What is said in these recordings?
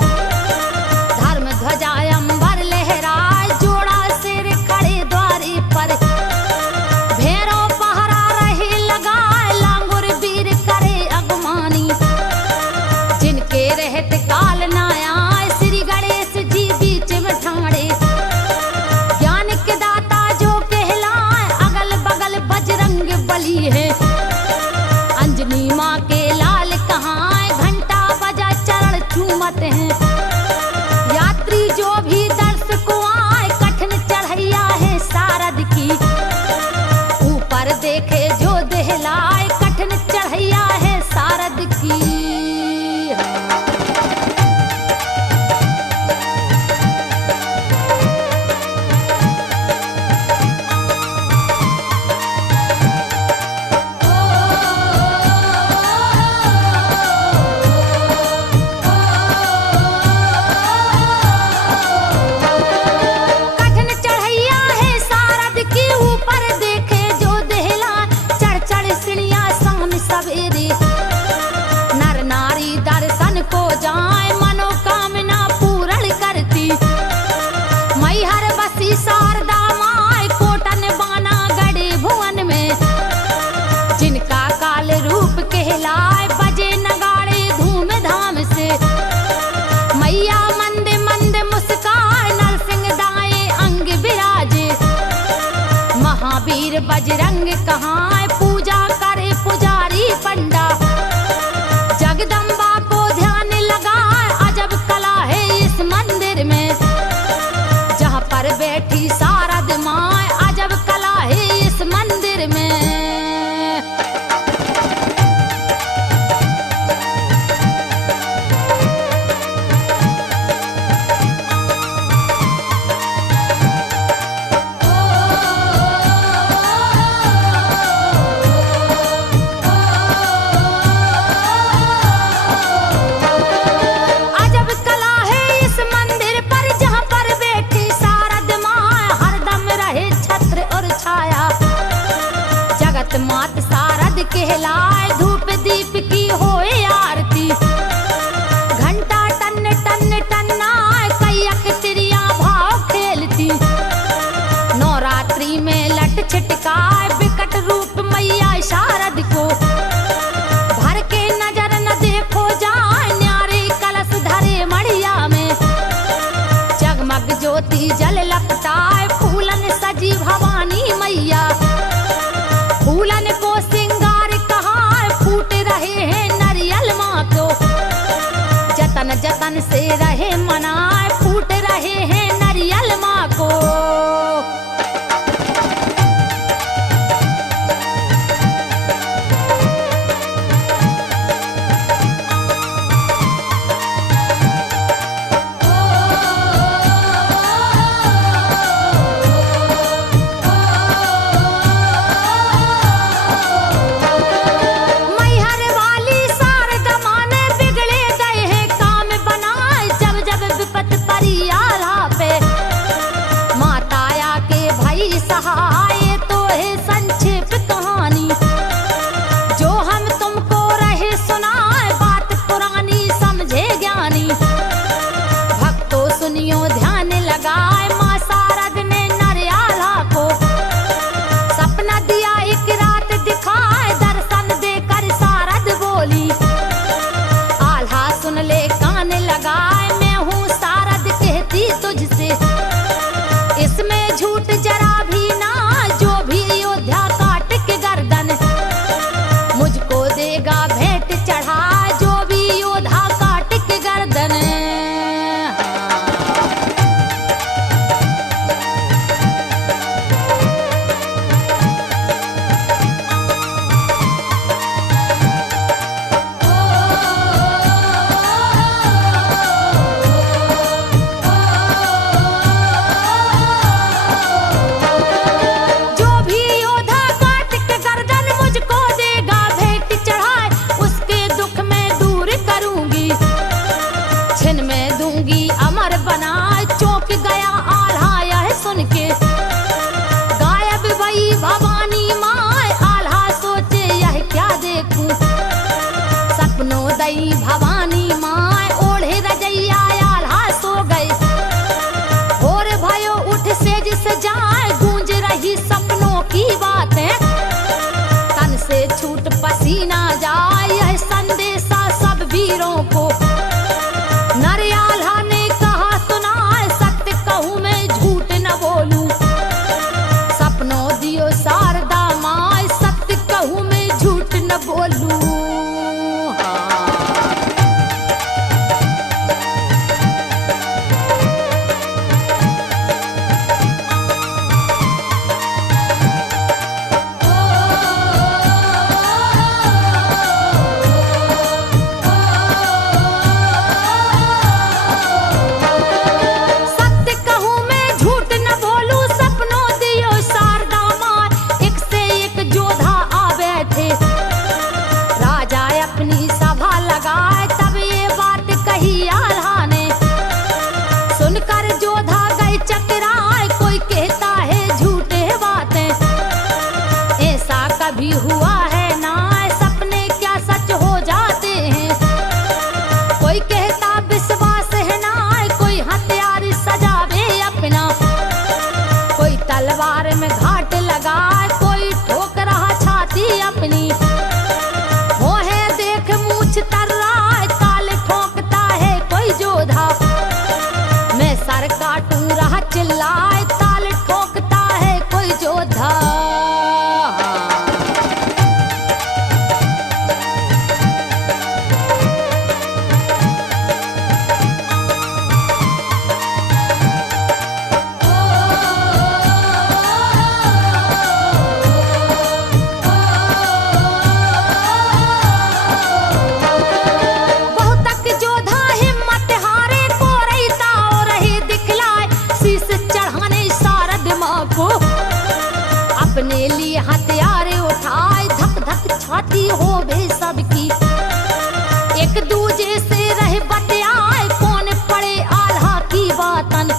धर्म ध्वजा अंबर लहराए, जोड़ा सिर खड़े द्वारी पर, भैरव पहरा रहे लगाए, लांगुर वीर करे अगमानी, जिनके रहत काल ना आए, श्री गणेश जी बीच में ठाणे, ज्ञान के दाता जो कहलाए, अगल बगल बजरंग बली है, अंजनी माँ के लाल कहाँ, घंटा बजा चरण चूमत हैं, यात्री जो भी दर्श को आए, कठिन चढ़ैया है सारद की, ऊपर देखे जो दहलाए, कठिन चढ़ैया है सारद की। कठिन चढ़ैया है सारद की, ऊपर देखे जो दहला, चढ़ चढ़ सीढ़ियां शाम सवेरे, नर नारी दर्शन को जाए, मनोकामना पूर्ण करती, मैहर बसी शारदा माय, कोटन बाना गढ़े भुवन में, जिनका काल रूप कहलाए, बजे नगाड़े धूम धाम से, मैया मंद मंद मुस्काए, नरसिंह दाए अंग विराजे, महावीर बजरंग कहाँ, पूजा करे पुजारी पंडा, जगदम्बा को ध्यान लगाए, अजब कला है इस मंदिर में, जहाँ पर बैठी शारद माँ, अजब कला है इस मंदिर में। अजब कला है इस मंदिर पर, जहाँ पर बैठी शारद माँ, हरदम रहे छत्र और छाया, जगत मात शारद कहलाए, धूप दीप की होए आरती, घंटा टन टन टन्नाए, कैयक तिरिया भाव खेलती, नवरात्रि में लट छिटकाए, विकट रूप मैया शारद को, भर के नजर न देखो जाए, न्यारे कलश धरे मढ़िया में, जगमग ज्योति जल लपटाए, फूलन सजी भवानी मैया, फूलन को सिंगार कहाँ, फूट रहे हैं नरियल माँ को, जतन जतन से रहे मनाए, फूट रहे हैं नरियल माँ को। मैहर वाली शारदा माँ ने बिगड़े गए हैं काम बनाए, जब जब विपत परी आल्हा पे, माताया के भाई सहाय, तो है संक्षेप कहानी, जो हम तुमको रहे सुनाए, बात पुरानी समझे ज्ञानी, भक्तों सुनियो ध्यान लगाए, माँ शारद ने नर आल्हा को, सपना दिया एक रात दिखाए, दर्शन देकर शारद बोली, आल्हा सुन ले कान लगाए, मैं हूँ शारद कहती तुझसे, इसमें झूठ जरा भी ना, जो भी अयोध्या काट के गर्दन, मुझको देगा भेंट चढ़ा, जो भी योद्धा काट के गर्दन। भवानी माँ ओढ़े रजैया चिल्लाए, ताल ठोकता है कोई जोधा। बहुतक जोधा हिम्मत हारे को रहीता और रही दिखलाए, शीश चढ़ाने शारद माँ को अपने लिए हथियार उठाए। धक धक छाती हो बे सबकी, एक दूजे से रहे बतियाए, कौन पड़े आल्हा की बातन।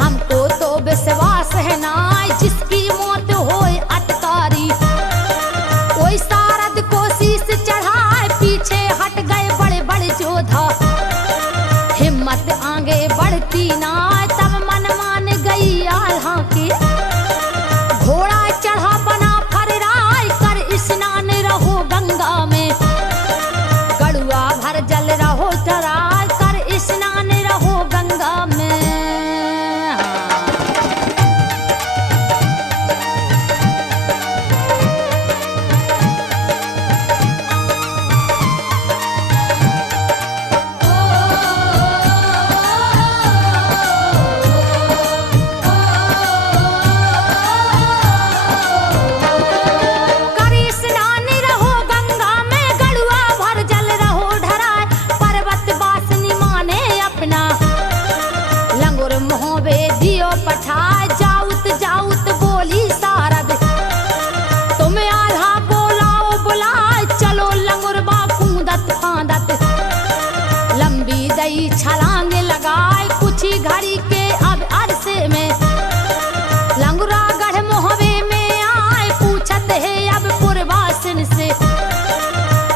हमको तो विश्वास है ना जिसकी मौत होए अटकारी, कोई शारद को शीश चढ़ाए, पीछे हट गए बड़े बड़े जोधा। हिम्मत आगे बढ़ती ना, तब मन मान गई आल्हा की। घोड़ा चढ़ा बना फरराय, कर स्नान रहो गंगा में, गड़ुआ भर जल रहो डराय, कर स्नान रहो गंगा में। करी स्नान रहो गंगा में, गड़ुआ भर जल रहो ढराय, पर्वत वासनी माने अपना, लंगुर मोहबे दियो पठाए। जाउत जाउत बोली शारद, तुम आल्हा बोलाओ बुलाए, चलो लंगुर बा कूदत फांदत, लंबी दई छलांग लगाए। कुछ ही घड़ी के अब अरसे में लंगुरा गढ़ मोहबे में आए, पूछत है अब पुरवासिन से,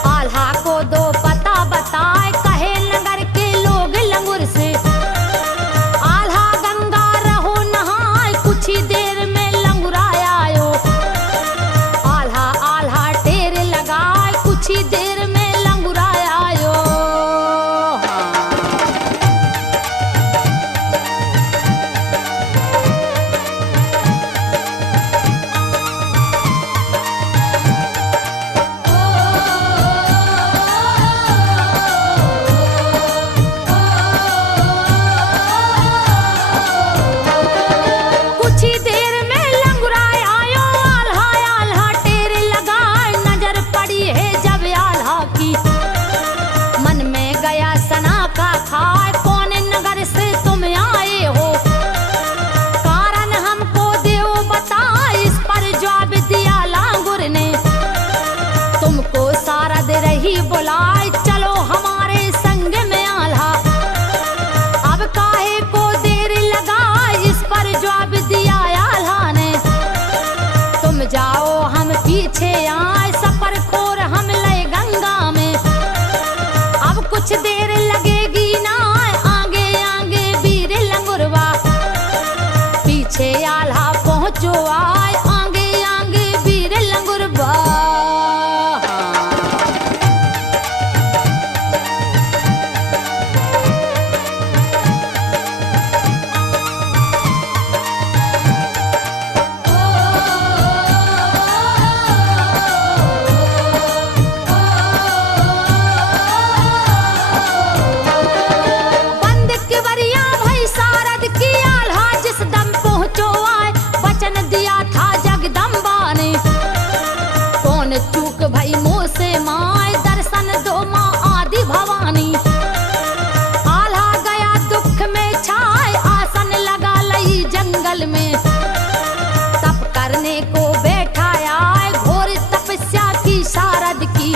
आल्हा को दो पता बताए। कहे नगर के लोग लंगुर से, आल्हा गंगा रहो नहाए, कुछ ही देर में लंगुरा आयो। आल्हा आल्हा टेर लगाए, कुछ ही देर में लंगुरा आयो। कुछ ही देर में लंगुरा आयो, आल्हा आल्हा टेर लगाए। नजर पड़ी है जब आल्हा की, मन में गया सना का खाए, कौन नगर से तुम आए हो, कारण हमको देव बताए। इस पर जवाब दिया लांगुर ने, तुमको शारद रही बुलाए, चलो हमारे संग में आल्हा, अब काहे को देर लगाए। इस पर जवाब दिया आल्हा ने, तुम जाओ हम पीछे आए, सफर खोर हम ले गंगा में, अब कुछ देर लगेगी ना, आगे आगे वीर लंगुरवा, पीछे आल्हा पहुंचो आए, आगे आगे वीर लंगुरवा। बंद किवरिया भई शारद की, आल्हा जिस दम पहुंचो आए, वचन दिया था जगदम्बा ने, कौन चूक भई मुँह से माए, दर्शन दो माँ आदि भवानी। आल्हा गया दुख में छाए, आसन लगा लई जंगल में, तप करने को बैठा आए, घोर तपस्या की शारद की।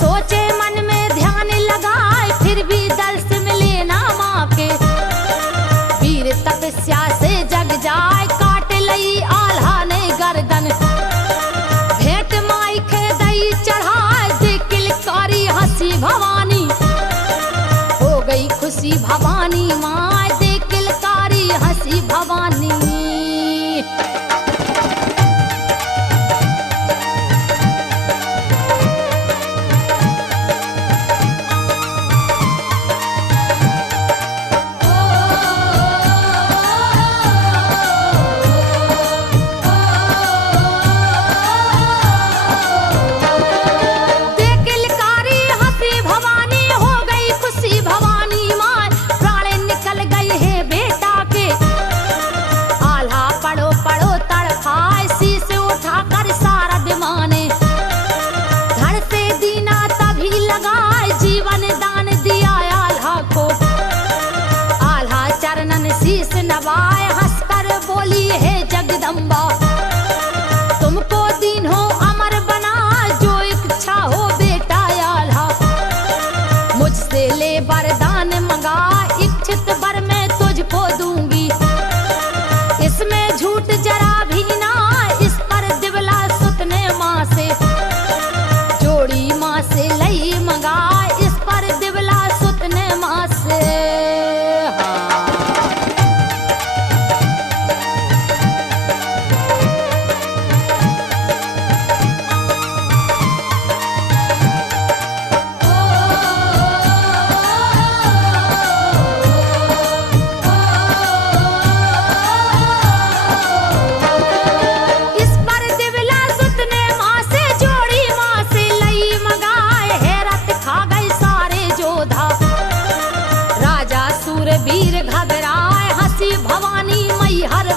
सोचे मन में ध्यान लगाए, फिर भी दर्श मिले ना माँ के, वीर तपस्या से जग जाए, काट लई आल्हा ने गर्दन, भेंट माई खे दई चढ़ाए, दिलकारी हंसी भवानी, हो गई खुशी भवानी माँ, दिलकारी हंसी भवानी।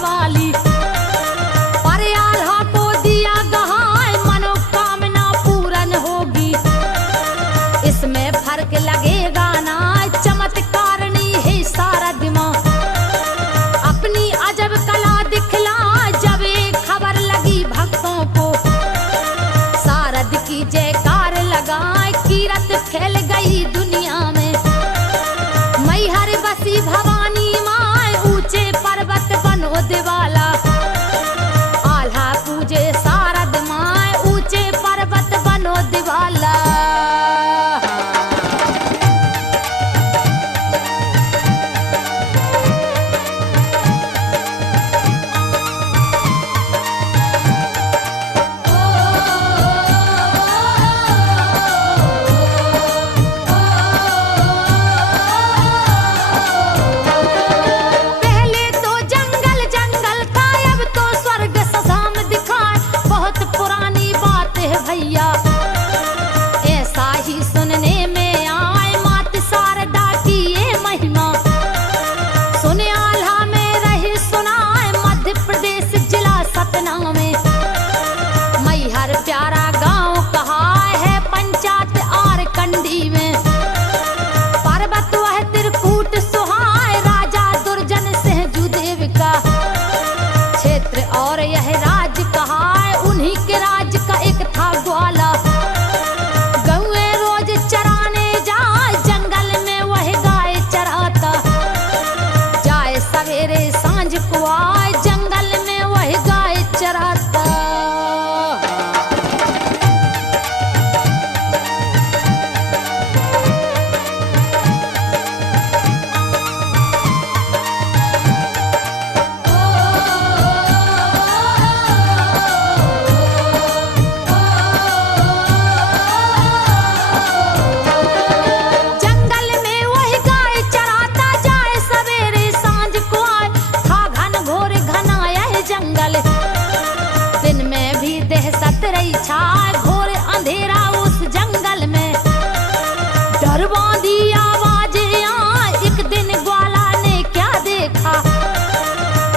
वाली। पर आल्हा को दिया गहाय मनोकामना पूरन होगी। इसमें फर्क लगेगा ना चमत्कारनी है शारद माँ। अपनी अजब कला दिखला जब एक खबर लगी भक्तों को। शारद की जयकार लगाए कीरत फैल गई दुनिया में। मैहर बसी भवानी माँ ऊंचे पर्वत बनो दिवाला। आल्हा पूजे शारद माँ ऊंचे पर्वत बनो दिवाला। पहले तो जंगल जंगल था अब तो स्वर्ग सजाम दिखाए। बहुत पुरानी बात है भैया ऐसा ही सुनने में आए मात शारदा की ये महिमा। सुने आल्हा में रही सुनाए मध्य प्रदेश जिला सतना में। मैहर प्यारा गांव कहा है पंचायत आर कंडी में। पर्वत वह त्रिकूट सुहाए राजा दुर्जन सहजुदेव का क्षेत्र। और यह राज कहा है उन्हीं के राज का एक था ग्वाला। गौए रोज चराने जाए जंगल में वह गाय चराता। जाए सवेरे सांझ को आए जंगल में वह गाय चराता। जंगल में वही गाय चराता जाए सवेरे सांझ को आए। था घन घोर घनाया है जंगल। दिन में भी दहशत रही छाए घोर अंधेरा उस जंगल में। डर बांधी आवाजें आए एक दिन ग्वाला ने क्या देखा।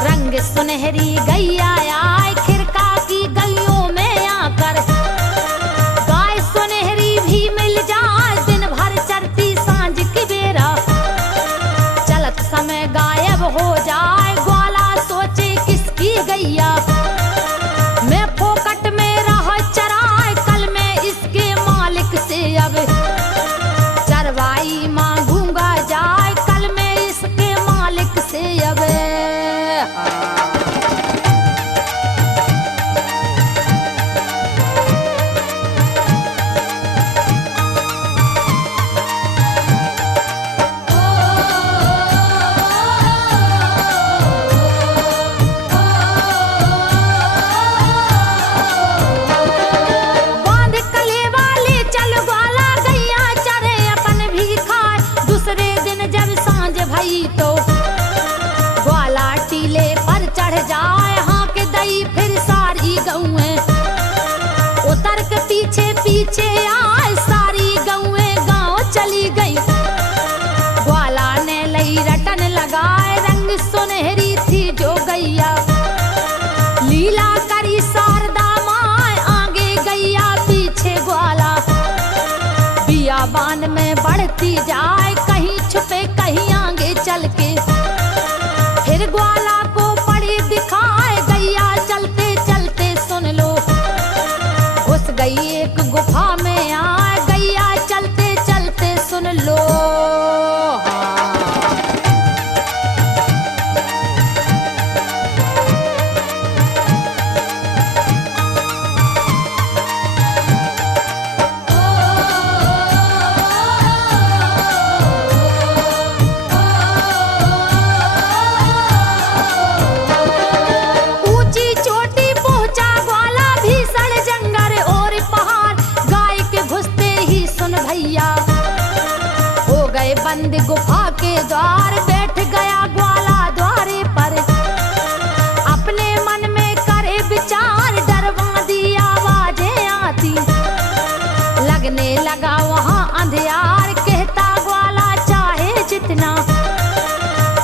रंग सुनहरी गैया आए खिरका की गलियों में आकर। गाय सुनहरी भी मिल जाए दिन भर चरती सांझ की बेरा। चलत समय गायब हो जाए ग्वाला सोचे किसकी गैया। मैं फोकट में रह चराए कल मैं इसके मालिक से अब। चरवाई मांगूंगा जाए कल मैं इसके मालिक से अब। बांध कले वाले चल ग्वाला गैया चरे अपन भी खाए। दूसरे दिन जब सांझ भई तो ग्वाला टीले पर चढ़ जाए। हाँ के दई फिर सारी गौएं उतर के पीछे पीछे आए। सारी गौएं गांव चली गई। ग्वाला ने लई रटन लगाए रंग सुनहरी थी जो गैया। लीला करी शारदा माँ आगे गैया पीछे ग्वाला। बियाबान में बढ़ती जाए कहीं छुपे कहीं आगे चल के। फिर ग्वाला को पड़ी दिखाए गैया चलते चलते सुन लो। घुस गई एक गुफा में आए गैया चलते चलते सुन लो। ऊंची चोटी पहुंचा ग्वाला भीषण जंगल और पहाड़। गाय के घुसते ही सुन भैया हो गए बंद गुफा के द्वार। बैठ गया ग्वाला द्वारे पर अपने मन में करे विचार। डरवादी आवाजें आती लगने लगा वहां अंधियार। कहता ग्वाला चाहे जितना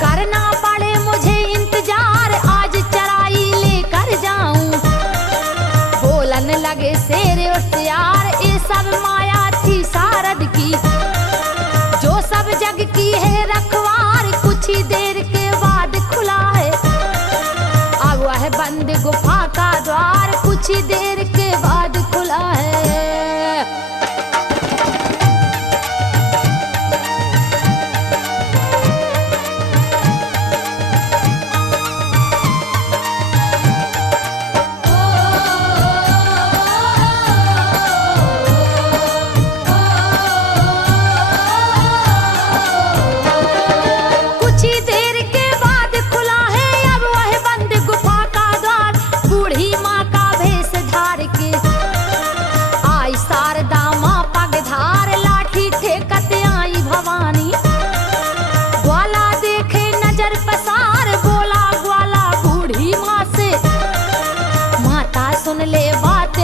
करना पड़े मुझे इंतजार आज रखवार कुछ ही देर के बाद खुला है। अब वह बंद गुफा का द्वार कुछ ही देर के बाद खुला है।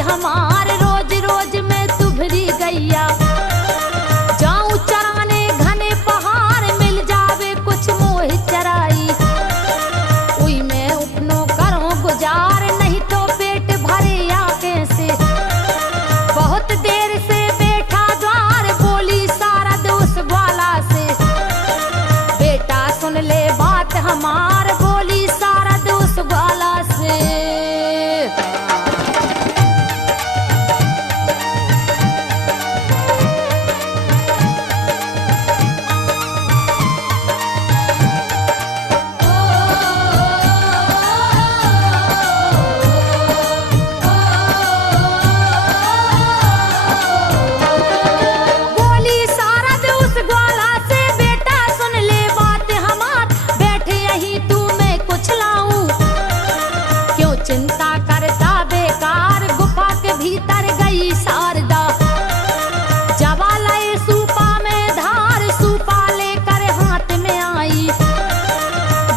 हमार रोज रोज में तुभरी गैया जाऊं चराने घने पहाड़ मिल जावे कुछ मोह चराई उई में उपनो करो गुजार नहीं तो पेट भरे या कैसे। बहुत देर से बैठा द्वार बोली शारद उस ग्वाला से बेटा सुन ले बात हमार बोली शारद उस ग्वाला से। चिंता करता बेकार गुफा के भीतर गई शारदा जवा लए सूपा में धार सूपा लेकर हाथ में आई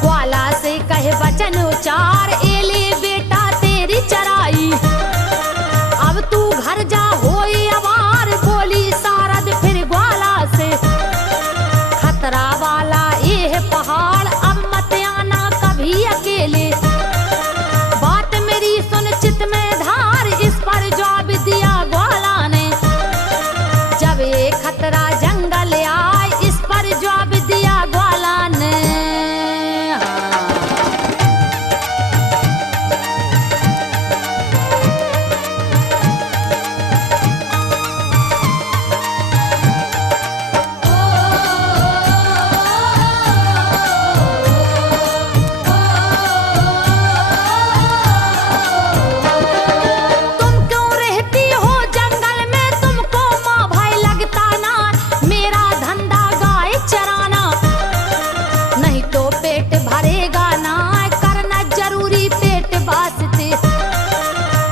ग्वाला से कहे वचन उचार एले बेटा तेरी चराई अब तू घर जा होई अवार बोली शारद फिर ग्वाला से खतरा वाला ये पहाड़ अब मत आना कभी अकेले सुन चित में धार इस पर जवाब दिया ग्वाला ने जब ये खतरा जंगल आए इस पर जवाब दिया ग्वाला ने।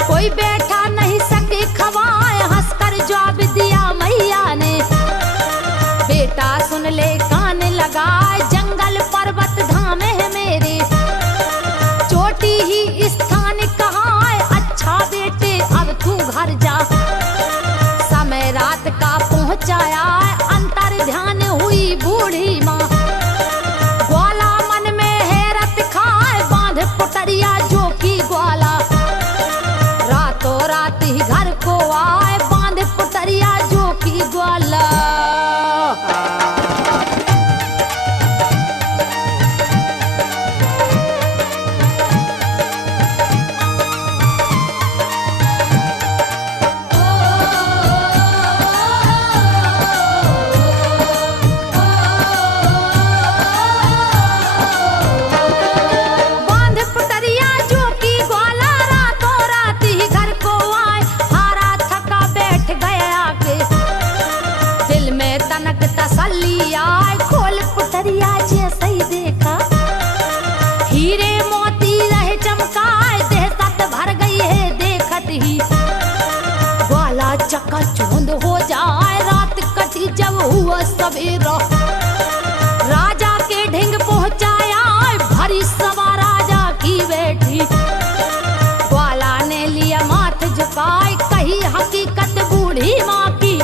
कोई बैठा नहीं सके खवाए हंसकर जवाब दिया मैया ने बेटा सुन ले कान लगाए जंगल पर्वत धाम है मेरे चोटी ही स्थान कहाँ है अच्छा बेटे अब तू घर जा समय रात का पहुँचाया अंतर ध्यान हुई बूढ़ी माँ ग्वाला मन में हैरत खाए बांध पुटरिया जो की ग्वाला रातों रात ही घर को आए बांध पुटरिया जो की ग्वाला। तसल्ली आए खोल पुटरिया जैसे ही देखा हीरे मोती रहे चमकाए देह सत भर गई है देखत ही ग्वाला चकाचौंध हो जाए रात कटी जब हुआ सवेरा राजा के ढिंग पहुंचाया भरी सवा राजा की बैठी ग्वाला ने लिया माथ झुकाए कही हकीकत बूढ़ी माँ की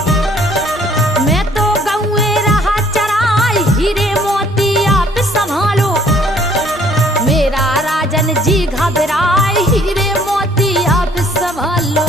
हीरे मोती आप संभालो मेरा राजन जी घबराए हीरे मोती आप संभालो।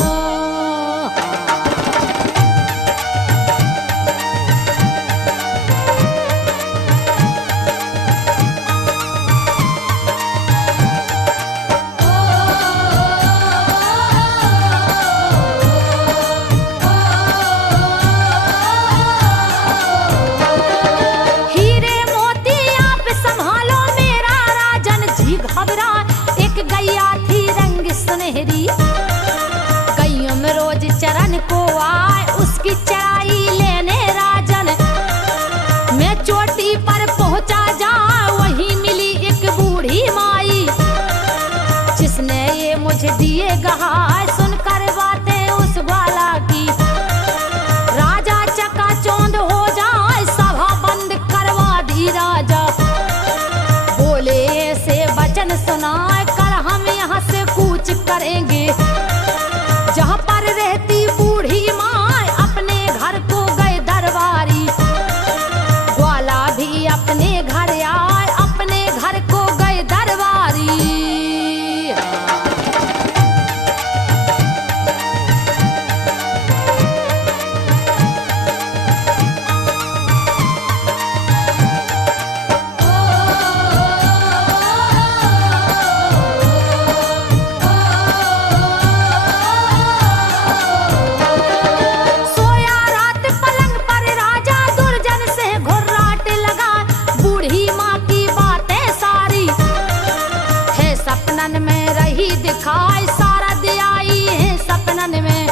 सपनन में रही दिखाई, सारद आई है सपनन में।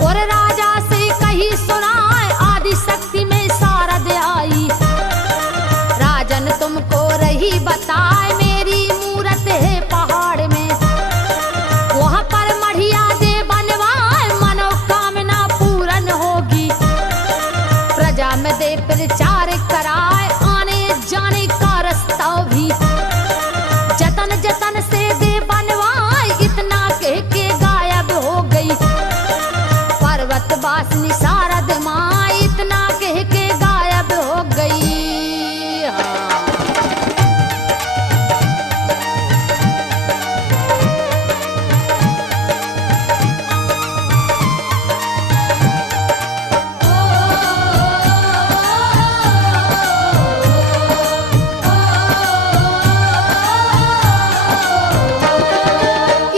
और राजा से कही सुनाए, आदि शक्ति में सारद आई। राजन तुमको रही बताए, मेरी मूरत है पहाड़ में। वहाँ पर मढ़िया दे बनवाए, मनोकामना पूरन होगी। प्रजा में दे प्रचार कराए, आने जाने का रास्ता भी। जतन जतन से दे बनवाए, इतना कह के गायब हो गई। पर्वत वासिनी शारद माँ इतना कह के गायब हो गई।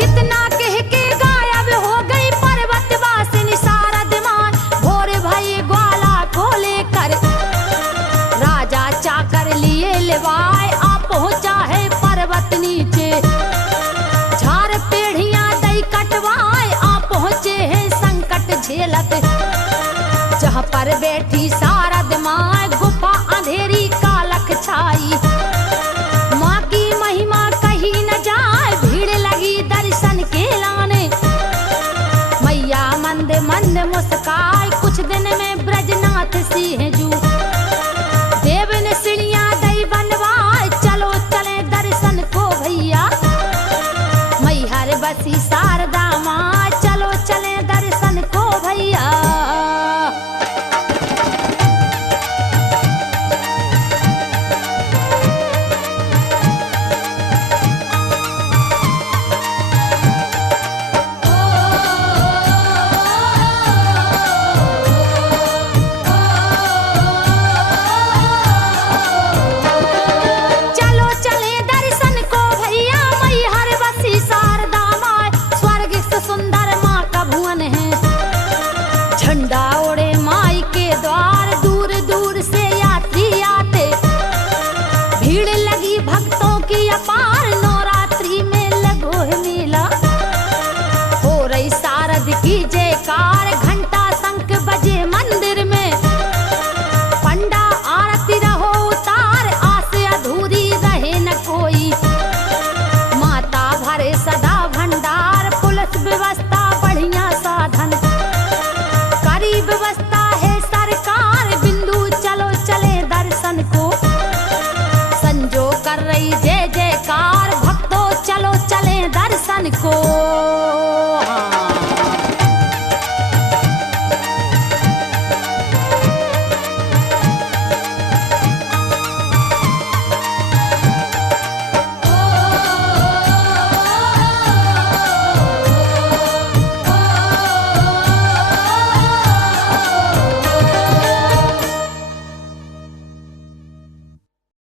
इतना कह के गायब हो गई पर्वत वासिनी शारद माँ। भोर भई ग्वाला को लेकर राजा चाकर लिए लेवाए, आ पहुंचा है पर्वत नीचे। झाड़ पेड़ियां दई कटवाए, आ पहुंचे हैं संकट झेलत। जहाँ पर बैठी